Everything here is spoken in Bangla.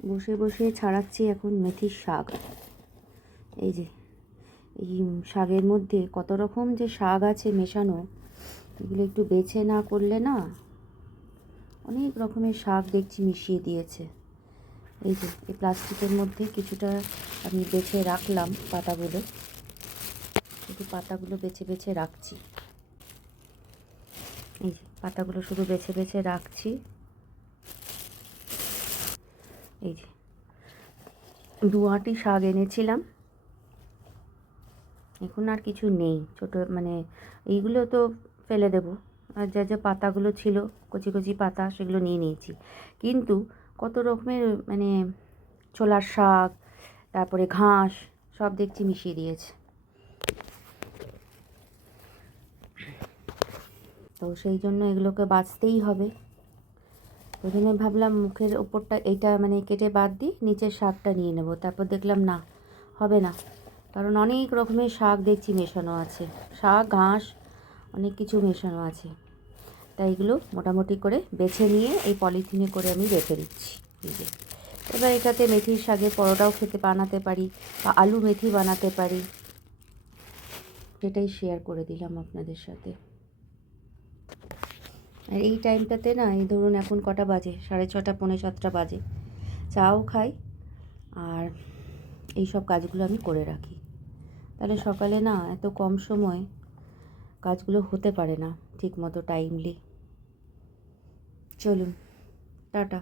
বসে বসে ছাড়াচ্ছি এখন মেথির শাক। এই যে এই শাকের মধ্যে কত রকম যে শাক আছে মেশানো, এগুলো একটু বেছে না করলে না, অনেক রকমের শাক দেখছি মিশিয়ে দিয়েছে। এই যে এই প্লাস্টিকের মধ্যে কিছুটা আমি বেছে রাখলাম পাতাগুলো, শুধু পাতাগুলো বেছে বেছে রাখছি। এই যে পাতাগুলো শুধু বেছে বেছে রাখছি। এই যে 2 আঁটি শাক এনেছিলাম, এখন আর কিছু নেই। ছোটো মানে এইগুলো তো ফেলে দেবো, আর যা যা পাতাগুলো ছিল কচি কচি পাতা সেগুলো নিয়ে নিয়েছি। কিন্তু কত রকমের মানে ছোলার শাক, তারপরে ঘাস সব দেখছি মিশিয়ে দিয়েছে। তো সেই জন্য এগুলোকে বাছতেই হবে। প্রথমে ভাবলাম মুখের ওপরটা এইটা মানে কেটে বাদ দিই, নিচের শাকটা নিয়ে নেব। তারপর দেখলাম না, হবে না, কারণ অনেক রকমের শাক দেখছি মেশানো আছে, শাক ঘাস অনেক কিছু মেশানো আছে। তাই এগুলো মোটামুটি করে বেছে নিয়ে এই পলিথিনে করে আমি রেখে দিচ্ছি। এই যে এবার এটাতে মেথির শাকের পরোটাও বানাতে পারি, বা আলু মেথি বানাতে পারি, সেটাই শেয়ার করে দিলাম আপনাদের সাথে। আর এই টাইমটাতে না, এই ধরুন এখন কটা বাজে, 6:30 6:45 বাজে, চাও খাই আর এই সব কাজগুলো আমি করে রাখি। তাহলে সকালে না এত কম সময় কাজগুলো হতে পারে না ঠিক মতো টাইমলি। চলুন, টাটা।